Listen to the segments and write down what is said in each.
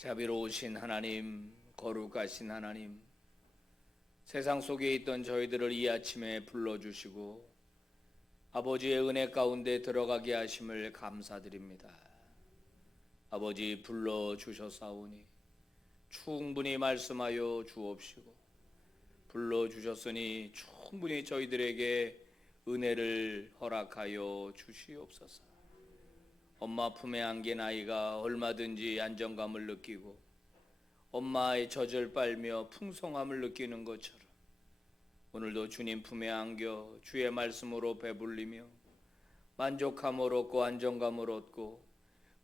자비로우신 하나님, 거룩하신 하나님, 세상 속에 있던 저희들을 이 아침에 불러주시고 아버지의 은혜 가운데 들어가게 하심을 감사드립니다. 아버지, 불러주셨사오니 충분히 말씀하여 주옵시고, 불러주셨으니 충분히 저희들에게 은혜를 허락하여 주시옵소서. 엄마 품에 안긴 아이가 얼마든지 안정감을 느끼고 엄마의 젖을 빨며 풍성함을 느끼는 것처럼 오늘도 주님 품에 안겨 주의 말씀으로 배불리며 만족함을 얻고 안정감을 얻고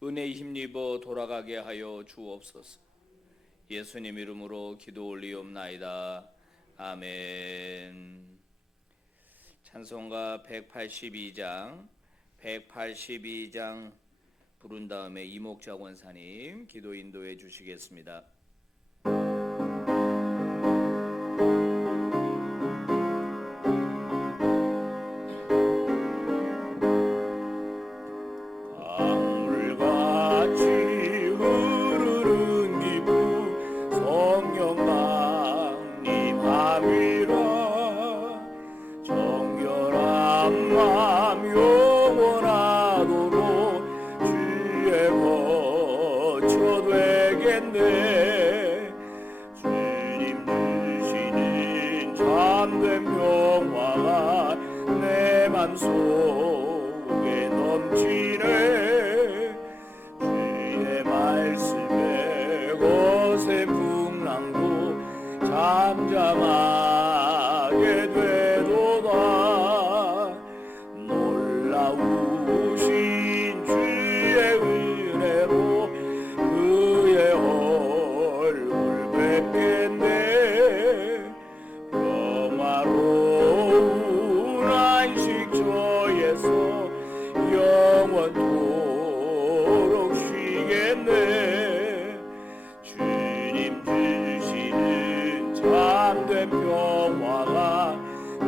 은혜에 힘입어 돌아가게 하여 주옵소서. 예수님 이름으로 기도 올리옵나이다. 아멘. 찬송가 182장 부른 다음에 이목자 권사님 기도 인도해 주시겠습니다. 강물같이 흐르는 기쁨 성령님 함이라. 정결한 맘 영원하도록 주의 거처 되겠네. 주님 주시는 참된 평화가 내 맘속에 넘치네. 주의 말씀에 거센 풍랑도 잠잠하게 되도다. 놀라우신 주의 은혜로 그의 얼굴 뵙겠네. 평화로운 안식처에서 영원토록 쉬겠네. 주님 주시는 참된 평화가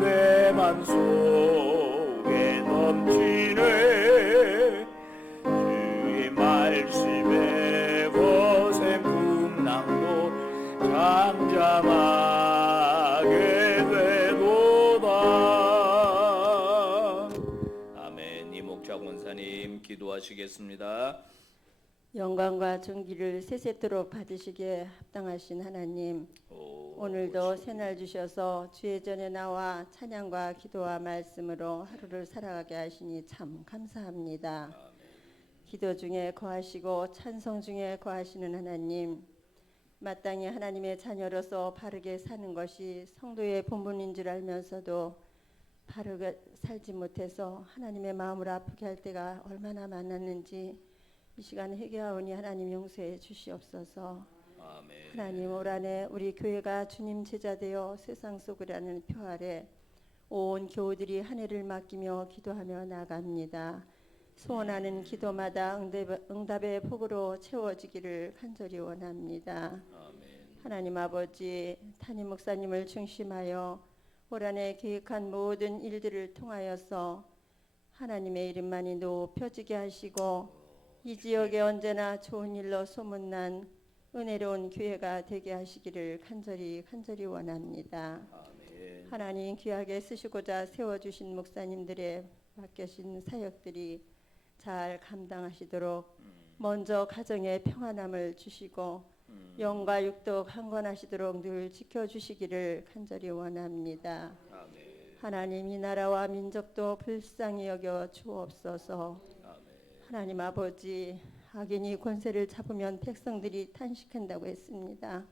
내 맘속에 넘치네. 주의 말씀에 거센 풍랑도 잠잠하게 되도다. 아멘. 이목자 권사님 기도하시겠습니다. 영광과 존귀를 세세토록 받으시기에 합당하신 하나님, 오늘도 새날 주셔서 주의 전에 나와 찬양과 기도와 말씀으로 하루를 살아가게 하시니 참 감사합니다. 기도 중에 거하시고 찬송 중에 거하시는 하나님, 마땅히 하나님의 자녀로서 바르게 사는 것이 성도의 본분인 줄 알면서도 바르게 살지 못해서 하나님의 마음을 아프게 할 때가 얼마나 많았는지 이 시간 회개하오니 하나님 용서해 주시옵소서. 아멘. 하나님, 올 한해 우리 교회가 주님 제자 되어 세상 속이라는 표 아래 온 교우들이 한 해를 맡기며 기도하며 나갑니다. 소원하는 기도마다 응답의 복으로 채워지기를 간절히 원합니다. 아멘. 하나님 아버지, 담임 목사님을 중심하여 올 한해 계획한 모든 일들을 통하여서 하나님의 이름만이 높여지게 하시고 이 지역에 언제나 좋은 일로 소문난 은혜로운 교회가 되게 하시기를 간절히 원합니다. 아멘. 하나님, 귀하게 쓰시고자 세워주신 목사님들의 맡겨진 사역들이 잘 감당하시도록 먼저 가정에 평안함을 주시고 영과 육도 강건하시도록 늘 지켜주시기를 간절히 원합니다. 아멘. 하나님, 이 나라와 민족도 불쌍히 여겨 주옵소서. 하나님 아버지, 악인이 권세를 잡으면 백성들이 탄식한다고 했습니다.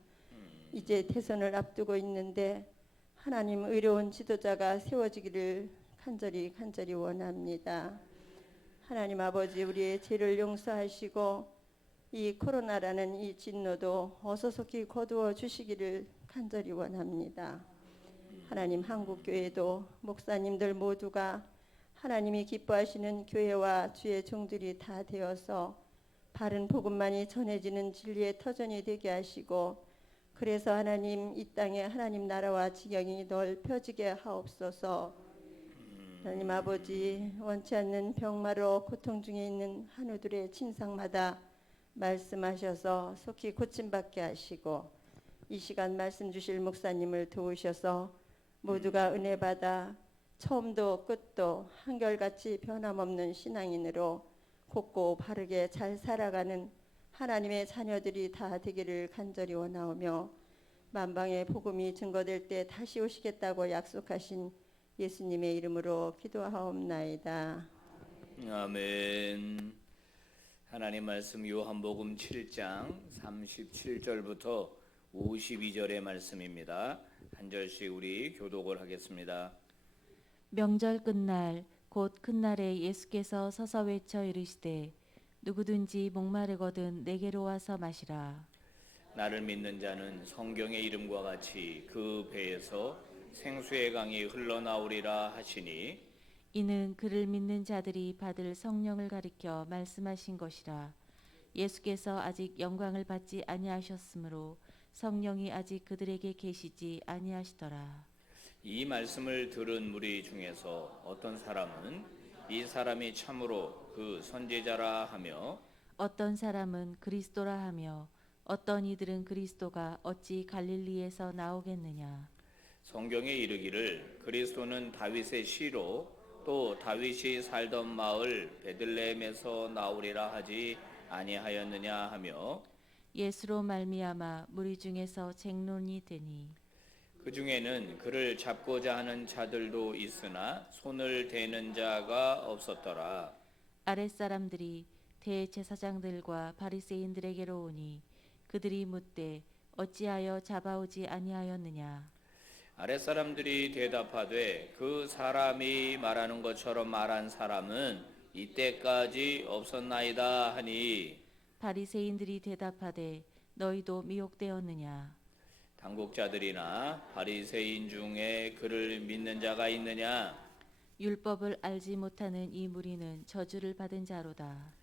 이제 대선을 앞두고 있는데 하나님, 의로운 지도자가 세워지기를 간절히 원합니다. 하나님 아버지, 우리의 죄를 용서하시고 이 코로나라는 이 진노도 어서 속히 거두어 주시기를 간절히 원합니다. 하나님, 한국교회도 목사님들 모두가 하나님이 기뻐하시는 교회와 주의 종들이 다 되어서 바른 복음만이 전해지는 진리의 터전이 되게 하시고, 그래서 하나님, 이 땅에 하나님 나라와 지경이 넓혀지게 하옵소서. 하나님 아버지, 원치 않는 병마로 고통 중에 있는 한우들의 침상마다 말씀하셔서 속히 고침받게 하시고 이 시간 말씀 주실 목사님을 도우셔서 모두가 은혜 받아 처음도 끝도 한결같이 변함없는 신앙인으로 곱고 바르게 잘 살아가는 하나님의 자녀들이 다 되기를 간절히 원하오며 만방의 복음이 증거될 때 다시 오시겠다고 약속하신 예수님의 이름으로 기도하옵나이다. 아멘. 하나님 말씀 요한복음 7장 37절부터 52절의 말씀입니다. 한 절씩 우리 교독을 하겠습니다. 명절 끝날 곧 큰날에 예수께서 서서 외쳐 이르시되 누구든지 목마르거든 내게로 와서 마시라. 나를 믿는 자는 성경의 이름과 같이 그 배에서 생수의 강이 흘러나오리라 하시니 이는 그를 믿는 자들이 받을 성령을 가리켜 말씀하신 것이라. 예수께서 아직 영광을 받지 아니하셨으므로 성령이 아직 그들에게 계시지 아니하시더라. 이 말씀을 들은 무리 중에서 어떤 사람은 이 사람이 참으로 그 선지자라 하며 어떤 사람은 그리스도라 하며 어떤 이들은 그리스도가 어찌 갈릴리에서 나오겠느냐. 성경에 이르기를 그리스도는 다윗의 씨로 또 다윗이 살던 마을 베들레헴에서 나오리라 하지 아니하였느냐 하며 예수로 말미암아 무리 중에서 쟁론이 되니 그 중에는 그를 잡고자 하는 자들도 있으나 손을 대는 자가 없었더라. 아랫사람들이 대제사장들과 바리새인들에게로 오니 그들이 묻되 어찌하여 잡아오지 아니하였느냐. 아랫사람들이 대답하되 그 사람이 말하는 것처럼 말한 사람은 이때까지 없었나이다 하니 바리새인들이 대답하되 너희도 미혹되었느냐. 당국자들이나 바리새인 중에 그를 믿는 자가 있느냐. 율법을 알지 못하는 이 무리는 저주를 받은 자로다.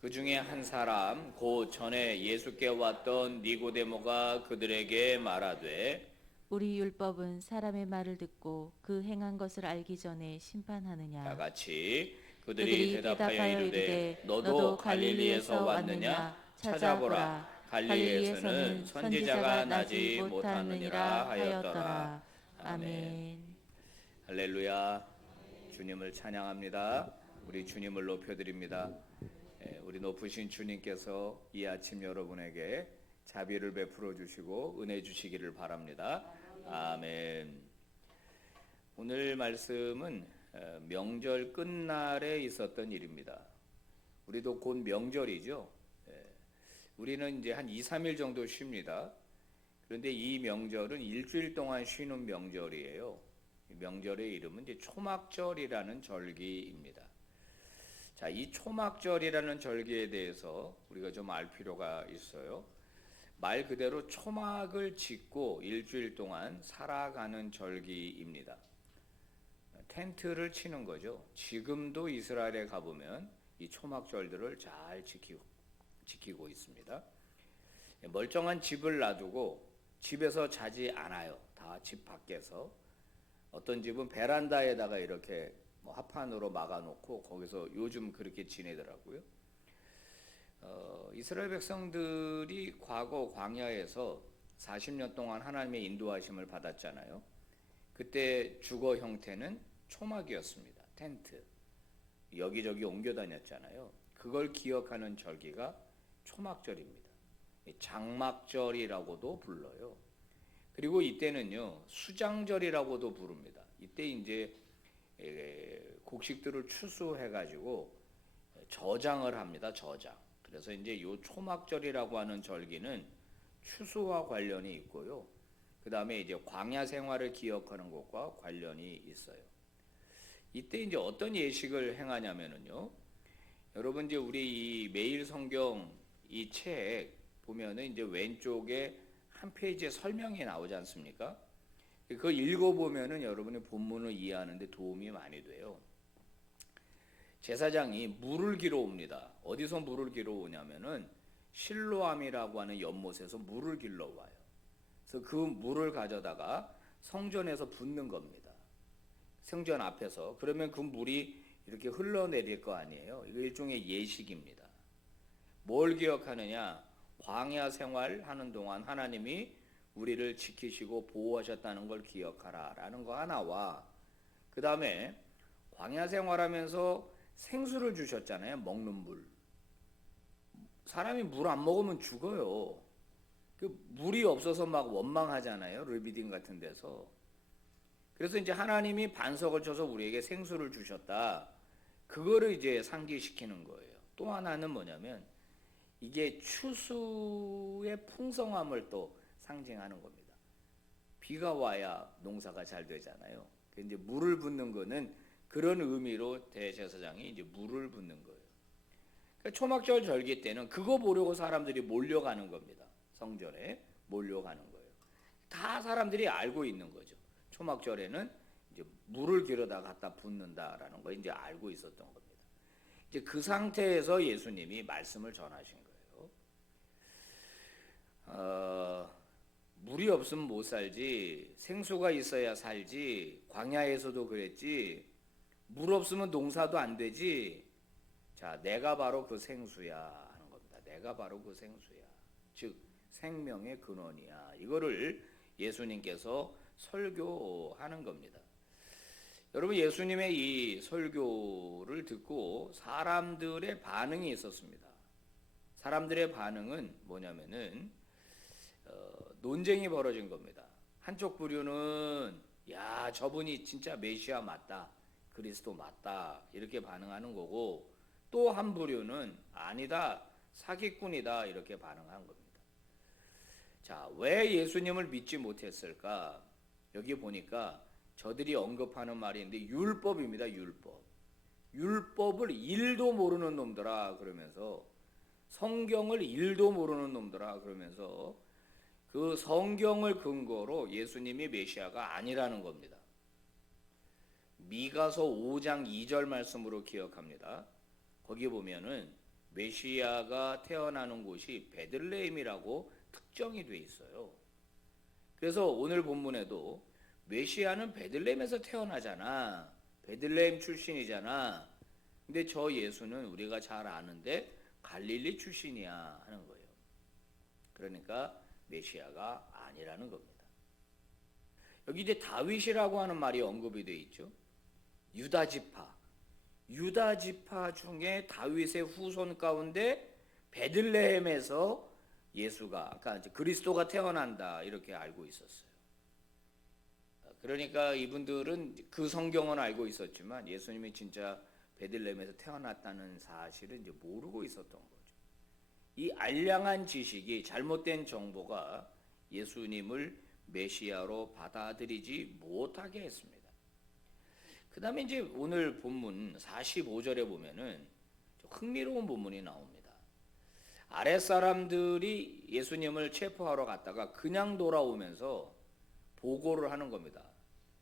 그 중에 한 사람 곧 전에 예수께 왔던 니고데모가 그들에게 말하되 우리 율법은 사람의 말을 듣고 그 행한 것을 알기 전에 심판하느냐. 다 같이 그들이 대답하여 이르되 너도 갈릴리에서 왔느냐 찾아보라 갈릴리에서는 선지자가 나지 못하느니라 하였더라. 아멘. 할렐루야. 주님을 찬양합니다. 우리 주님을 높여드립니다. 우리 높으신 주님께서 이 아침 여러분에게 자비를 베풀어 주시고 은혜 주시기를 바랍니다. 아멘. 오늘 말씀은 명절 끝날에 있었던 일입니다. 우리도 곧 명절이죠. 우리는 이제 한 2, 3일 정도 쉽니다. 그런데 이 명절은 일주일 동안 쉬는 명절이에요. 이 명절의 이름은 이제 초막절이라는 절기입니다. 자, 이 초막절이라는 절기에 대해서 우리가 좀 알 필요가 있어요. 말 그대로 초막을 짓고 일주일 동안 살아가는 절기입니다. 텐트를 치는 거죠. 지금도 이스라엘에 가보면 이 초막절들을 잘 지키고 있습니다. 멀쩡한 집을 놔두고 집에서 자지 않아요. 다 집 밖에서. 어떤 집은 베란다에다가 이렇게 합판으로 막아놓고 거기서 요즘 그렇게 지내더라고요. 이스라엘 백성들이 과거 광야에서 40년 동안 하나님의 인도하심을 받았잖아요. 그때 주거 형태는 초막이었습니다. 텐트. 여기저기 옮겨 다녔잖아요. 그걸 기억하는 절기가 초막절입니다. 장막절이라고도 불러요. 그리고 이때는요, 수장절이라고도 부릅니다. 이때 이제 곡식들을 추수해가지고 저장을 합니다. 저장. 그래서 이제 요 초막절이라고 하는 절기는 추수와 관련이 있고요. 그 다음에 이제 광야 생활을 기억하는 것과 관련이 있어요. 이때 이제 어떤 예식을 행하냐면은요. 여러분 이제 우리 이 매일 성경 이 책 보면은 이제 왼쪽에 한 페이지에 설명이 나오지 않습니까? 그거 읽어보면은 여러분의 본문을 이해하는데 도움이 많이 돼요. 제사장이 물을 기러 옵니다. 어디서 물을 기러 오냐면은 실로암이라고 하는 연못에서 물을 길러 와요. 그래서 그 물을 가져다가 성전에서 붓는 겁니다. 성전 앞에서. 그러면 그 물이 이렇게 흘러내릴 거 아니에요. 이거 일종의 예식입니다. 뭘 기억하느냐? 광야 생활하는 동안 하나님이 우리를 지키시고 보호하셨다는 걸 기억하라라는 거 하나와, 그 다음에 광야 생활하면서 생수를 주셨잖아요. 먹는 물. 사람이 물 안 먹으면 죽어요. 그 물이 없어서 막 원망하잖아요. 르비딘 같은 데서. 그래서 이제 하나님이 반석을 쳐서 우리에게 생수를 주셨다. 그거를 이제 상기시키는 거예요. 또 하나는 뭐냐면 이게 추수의 풍성함을 또 상징하는 겁니다. 비가 와야 농사가 잘 되잖아요. 근데 물을 붓는 거는 그런 의미로 대제사장이 이제 물을 붓는 거예요. 그러니까 초막절 절기 때는 그거 보려고 사람들이 몰려가는 겁니다. 성전에 몰려가는 거예요. 다 사람들이 알고 있는 거죠. 초막절에는 이제 물을 길어다 갖다 붓는다라는 거 이제 알고 있었던 겁니다. 이제 그 상태에서 예수님이 말씀을 전하신 거예요. 물이 없으면 못 살지, 생수가 있어야 살지, 광야에서도 그랬지, 물 없으면 농사도 안 되지. 자, 내가 바로 그 생수야 하는 겁니다. 내가 바로 그 생수야. 즉 생명의 근원이야. 이거를 예수님께서 설교하는 겁니다. 여러분, 예수님의 이 설교를 듣고 사람들의 반응이 있었습니다. 사람들의 반응은 뭐냐면은 논쟁이 벌어진 겁니다. 한쪽 부류는 야, 저분이 진짜 메시아 맞다, 그리스도 맞다, 이렇게 반응하는 거고, 또 한 부류는 아니다, 사기꾼이다, 이렇게 반응한 겁니다. 자, 왜 예수님을 믿지 못했을까? 여기 보니까 저들이 언급하는 말이 있는데 율법입니다. 율법. 율법을 1도 모르는 놈들아 그러면서, 성경을 1도 모르는 놈들아 그러면서 그 성경을 근거로 예수님이 메시아가 아니라는 겁니다. 미가서 5장 2절 말씀으로 기억합니다. 거기 보면은 메시아가 태어나는 곳이 베들레헴이라고 특정이 돼 있어요. 그래서 오늘 본문에도 메시아는 베들레헴에서 태어나잖아. 베들레헴 출신이잖아. 근데 저 예수는 우리가 잘 아는데 갈릴리 출신이야 하는 거예요. 그러니까 메시아가 아니라는 겁니다. 여기 이제 다윗이라고 하는 말이 언급이 돼 있죠. 유다 지파 중에 다윗의 후손 가운데 베들레헴에서 예수가, 아까 이제 그리스도가 태어난다 이렇게 알고 있었어요. 그러니까 이분들은 그 성경은 알고 있었지만 예수님이 진짜 베들레헴에서 태어났다는 사실을 이제 모르고 있었던 거죠. 이 알량한 지식이, 잘못된 정보가 예수님을 메시아로 받아들이지 못하게 했습니다. 그 다음에 이제 오늘 본문 45절에 보면은 흥미로운 본문이 나옵니다. 아랫사람들이 예수님을 체포하러 갔다가 그냥 돌아오면서 보고를 하는 겁니다.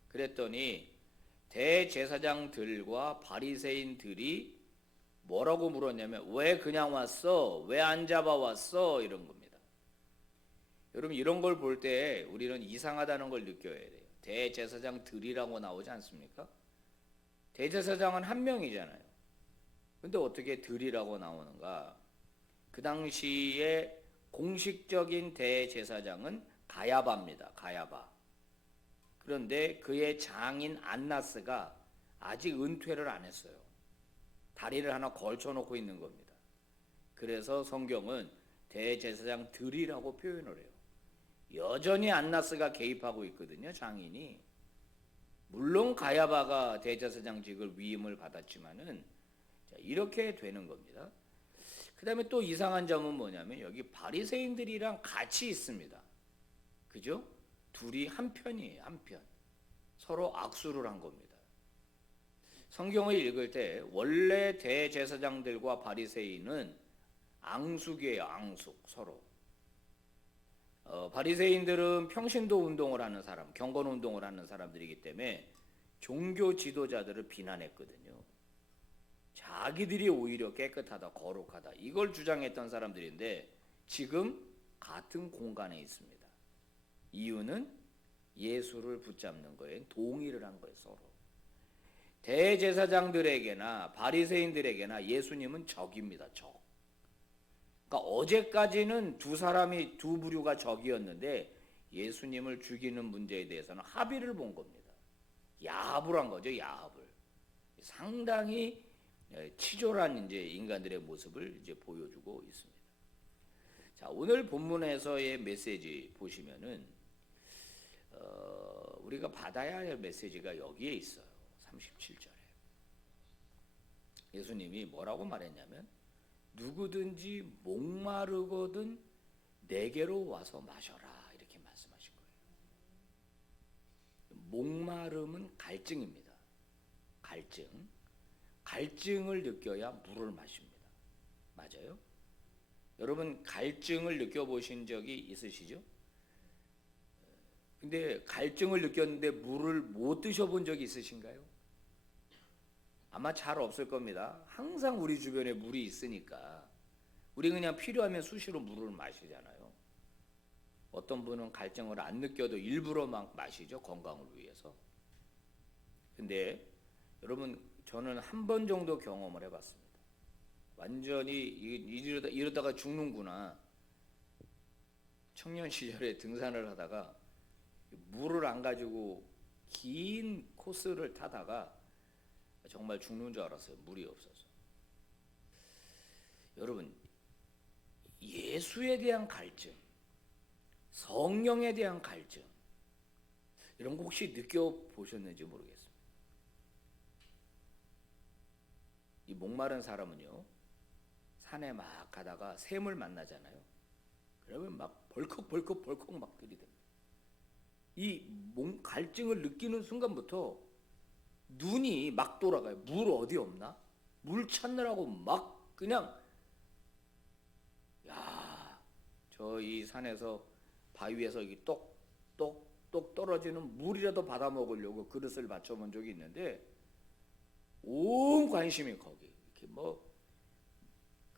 그랬더니 대제사장들과 바리새인들이 뭐라고 물었냐면 왜 그냥 왔어? 왜 안 잡아왔어? 이런 겁니다. 여러분, 이런 걸 볼 때 우리는 이상하다는 걸 느껴야 돼요. 대제사장들이라고 나오지 않습니까? 대제사장은 한 명이잖아요. 근데 어떻게 들이라고 나오는가? 그 당시에 공식적인 대제사장은 가야바입니다. 가야바. 그런데 그의 장인 안나스가 아직 은퇴를 안 했어요. 다리를 하나 걸쳐놓고 있는 겁니다. 그래서 성경은 대제사장들이라고 표현을 해요. 여전히 안나스가 개입하고 있거든요. 장인이. 물론 가야바가 대제사장직을 위임을 받았지만은 이렇게 되는 겁니다. 그 다음에 또 이상한 점은 뭐냐면 여기 바리새인들이랑 같이 있습니다. 그죠? 둘이 한 편이에요. 한 편. 서로 악수를 한 겁니다. 성경을 읽을 때 원래 대제사장들과 바리새인은 앙숙이에요. 앙숙. 서로. 바리새인들은 평신도 운동을 하는 사람, 경건 운동을 하는 사람들이기 때문에 종교 지도자들을 비난했거든요. 자기들이 오히려 깨끗하다, 거룩하다, 이걸 주장했던 사람들인데 지금 같은 공간에 있습니다. 이유는 예수를 붙잡는 거에 동의를 한 거예요. 서로. 대제사장들에게나 바리새인들에게나 예수님은 적입니다. 적. 그러니까 어제까지는 두 부류가 적이었는데 예수님을 죽이는 문제에 대해서는 합의를 본 겁니다. 야합을 한 거죠, 야합을. 상당히 치졸한 이제 인간들의 모습을 이제 보여주고 있습니다. 자, 오늘 본문에서의 메시지 보시면은 우리가 받아야 할 메시지가 여기에 있어요. 37절에 예수님이 뭐라고 말했냐면 누구든지 목마르거든 내게로 와서 마셔라 이렇게 말씀하신 거예요. 목마름은 갈증입니다. 갈증을 느껴야 물을 마십니다. 맞아요? 여러분 갈증을 느껴보신 적이 있으시죠? 근데 갈증을 느꼈는데 물을 못 드셔본 적이 있으신가요? 아마 잘 없을 겁니다. 항상 우리 주변에 물이 있으니까 우리 그냥 필요하면 수시로 물을 마시잖아요. 어떤 분은 갈증을 안 느껴도 일부러 막 마시죠. 건강을 위해서. 근데 여러분 저는 한 번 정도 경험을 해봤습니다. 완전히 이러다가 죽는구나. 청년 시절에 등산을 하다가 물을 안 가지고 긴 코스를 타다가 정말 죽는 줄 알았어요. 물이 없어서. 여러분 예수에 대한 갈증, 성령에 대한 갈증 이런 거 혹시 느껴보셨는지 모르겠습니다. 이 목마른 사람은요 산에 막 가다가 샘을 만나잖아요. 그러면 막 벌컥 막 들이댑니다. 이 갈증을 느끼는 순간부터 눈이 막 돌아가요. 물 어디 없나? 물 찾느라고 막 그냥 저 이 산에서 바위에서 이 똑똑똑 떨어지는 물이라도 받아 먹으려고 그릇을 맞춰본 적이 있는데 온 관심이 거기 이렇게 뭐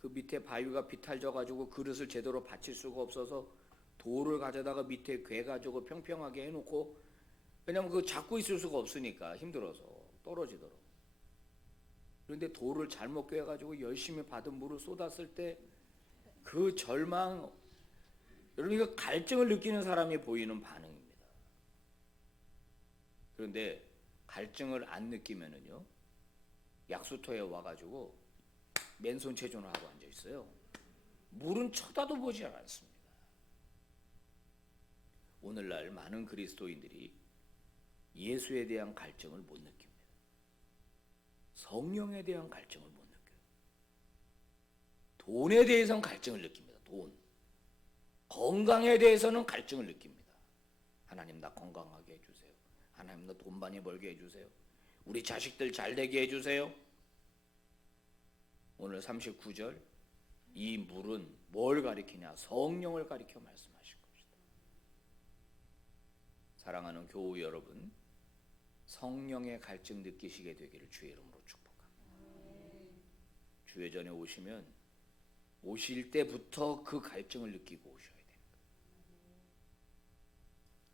그 밑에 바위가 비탈져 가지고 그릇을 제대로 받칠 수가 없어서 돌을 가져다가 밑에 괴 가지고 평평하게 해놓고 왜냐면 그 잡고 있을 수가 없으니까 힘들어서 떨어지더라고. 그런데 돌을 잘못 꿰가지고 열심히 받은 물을 쏟았을 때 그 절망, 여러분 이거 갈증을 느끼는 사람이 보이는 반응입니다. 그런데 갈증을 안 느끼면은요 약수터에 와가지고 맨손 체존을 하고 앉아 있어요. 물은 쳐다도 보지 않습니다. 오늘날 많은 그리스도인들이 예수에 대한 갈증을 못 느낍니다. 성령에 대한 갈증을 못 느껴요. 돈에 대해서는 갈증을 느낍니다. 돈. 건강에 대해서는 갈증을 느낍니다. 하나님 나 건강하게 해주세요. 하나님 나 돈 많이 벌게 해주세요. 우리 자식들 잘 되게 해주세요. 오늘 39절 이 물은 뭘 가리키냐? 성령을 가리켜 말씀하실 것이다. 사랑하는 교우 여러분, 성령의 갈증 느끼시게 되기를 주의 이름으로 축복합니다. 주의 전에 오시면 오실 때부터 그 갈증을 느끼고 오셔야 됩니다.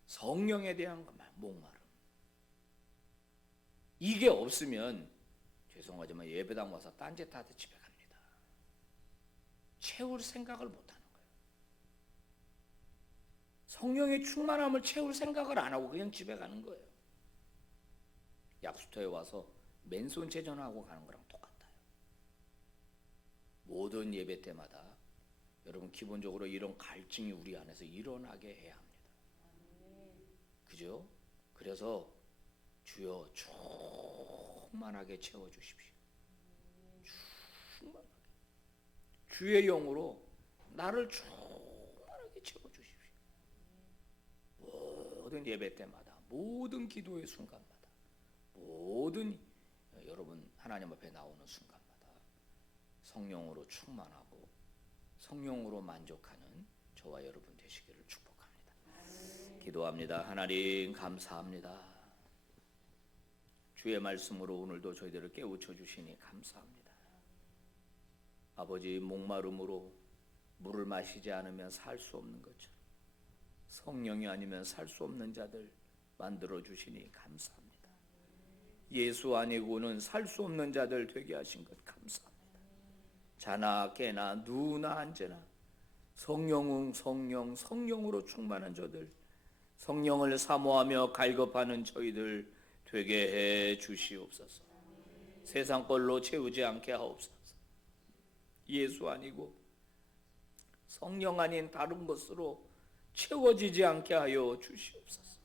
성령에 대한 목마름. 이게 없으면 죄송하지만 예배당 와서 딴짓하듯 집에 갑니다. 채울 생각을 못하는 거예요. 성령의 충만함을 채울 생각을 안 하고 그냥 집에 가는 거예요. 약수터에 와서 맨손 체전하고 가는 거랑 똑같아요. 모든 예배 때마다 여러분 기본적으로 이런 갈증이 우리 안에서 일어나게 해야 합니다. 그죠? 그래서 주여 충만하게 채워주십시오. 충만하게. 주의 영으로 나를 충만하게 채워주십시오. 모든 예배 때마다 모든 기도의 순간마다 모든 여러분 하나님 앞에 나오는 순간마다 성령으로 충만하고 성령으로 만족하는 저와 여러분 되시기를 축복합니다. 기도합니다. 하나님 감사합니다. 주의 말씀으로 오늘도 저희들을 깨우쳐 주시니 감사합니다. 아버지 목마름으로 물을 마시지 않으면 살 수 없는 것처럼 성령이 아니면 살 수 없는 자들 만들어 주시니 감사합니다. 예수 아니고는 살 수 없는 자들 되게 하신 것 감사합니다. 자나 깨나 누나 앉으나 성령으로 충만한 저들, 성령을 사모하며 갈급하는 저희들 되게 해 주시옵소서. 세상 걸로 채우지 않게 하옵소서. 예수 아니고 성령 아닌 다른 것으로 채워지지 않게 하여 주시옵소서.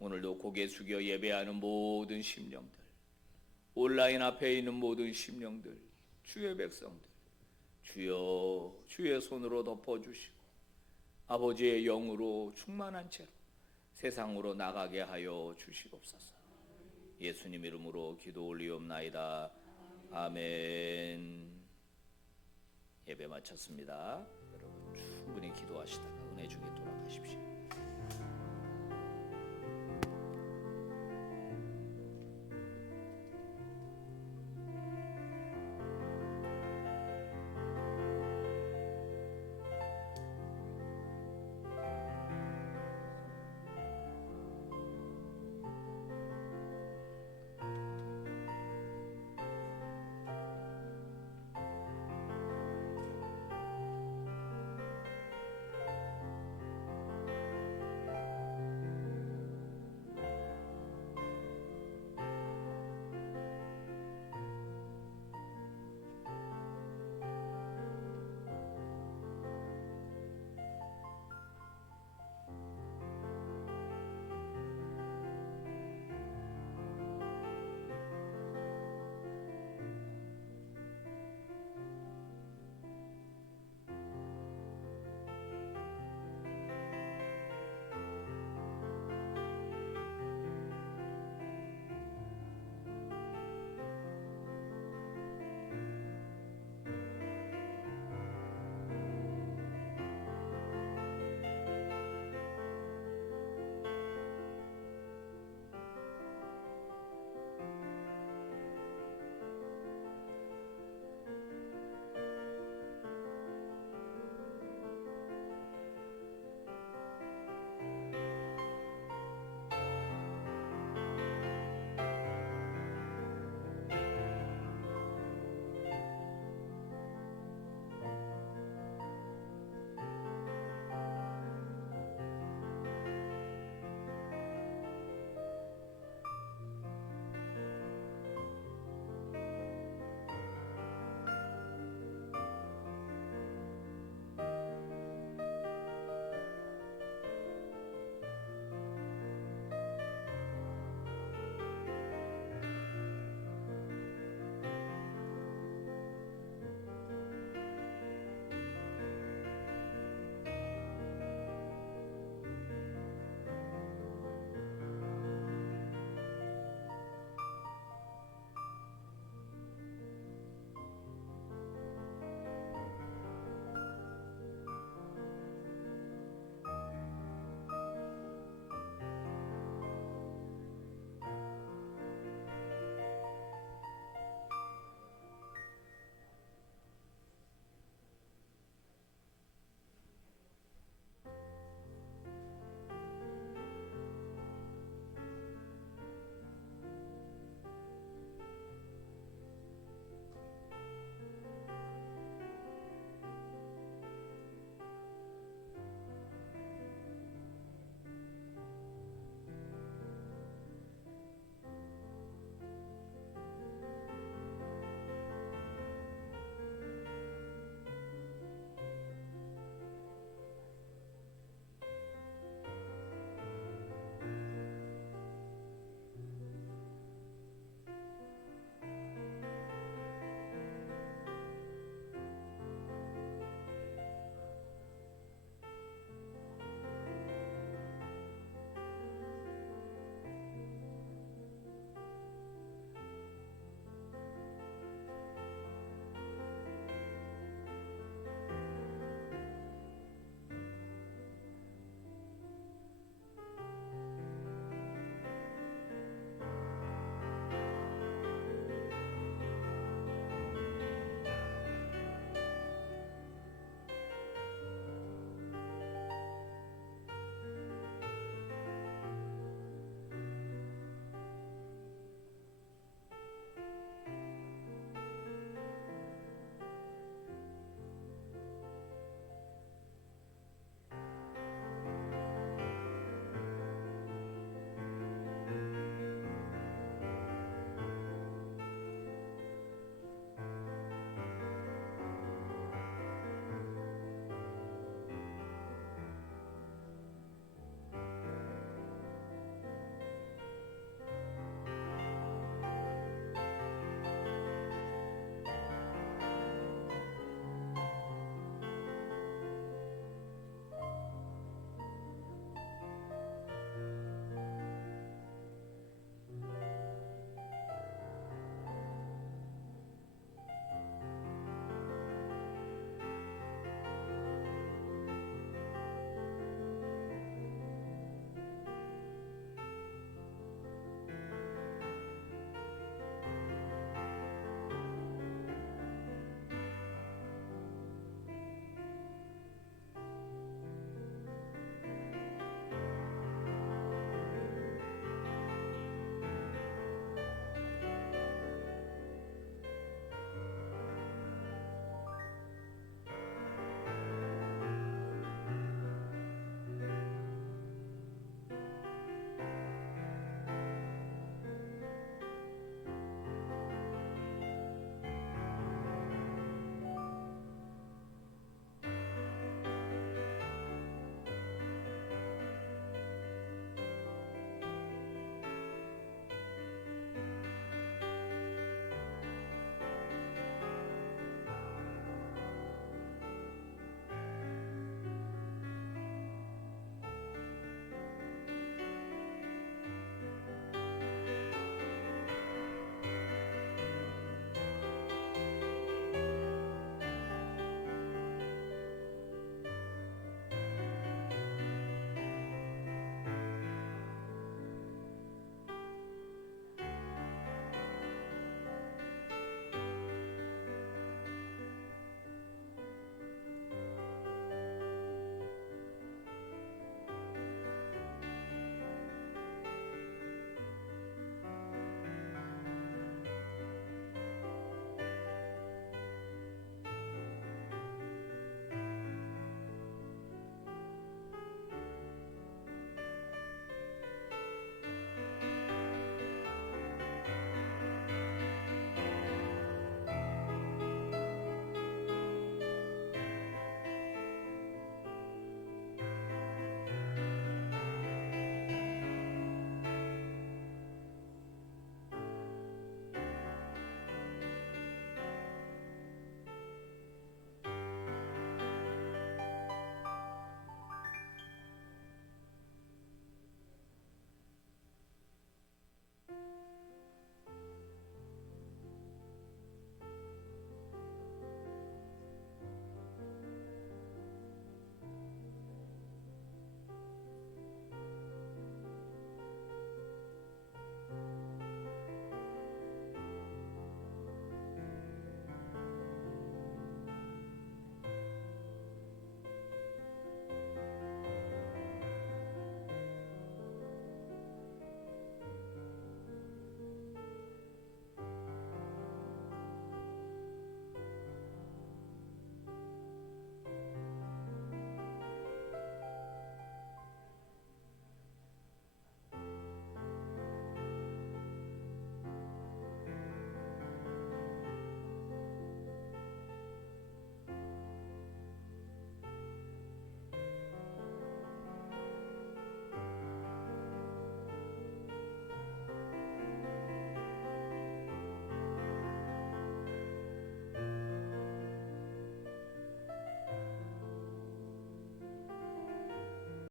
오늘도 고개 숙여 예배하는 모든 심령들, 온라인 앞에 있는 모든 심령들, 주의 백성들, 주여 주의 손으로 덮어주시고 아버지의 영으로 충만한 채로 세상으로 나가게 하여 주시옵소서. 예수님 이름으로 기도 올리옵나이다. 아멘. 예배 마쳤습니다. 여러분 충분히 기도하시다가 은혜 중에 돌아가십시오.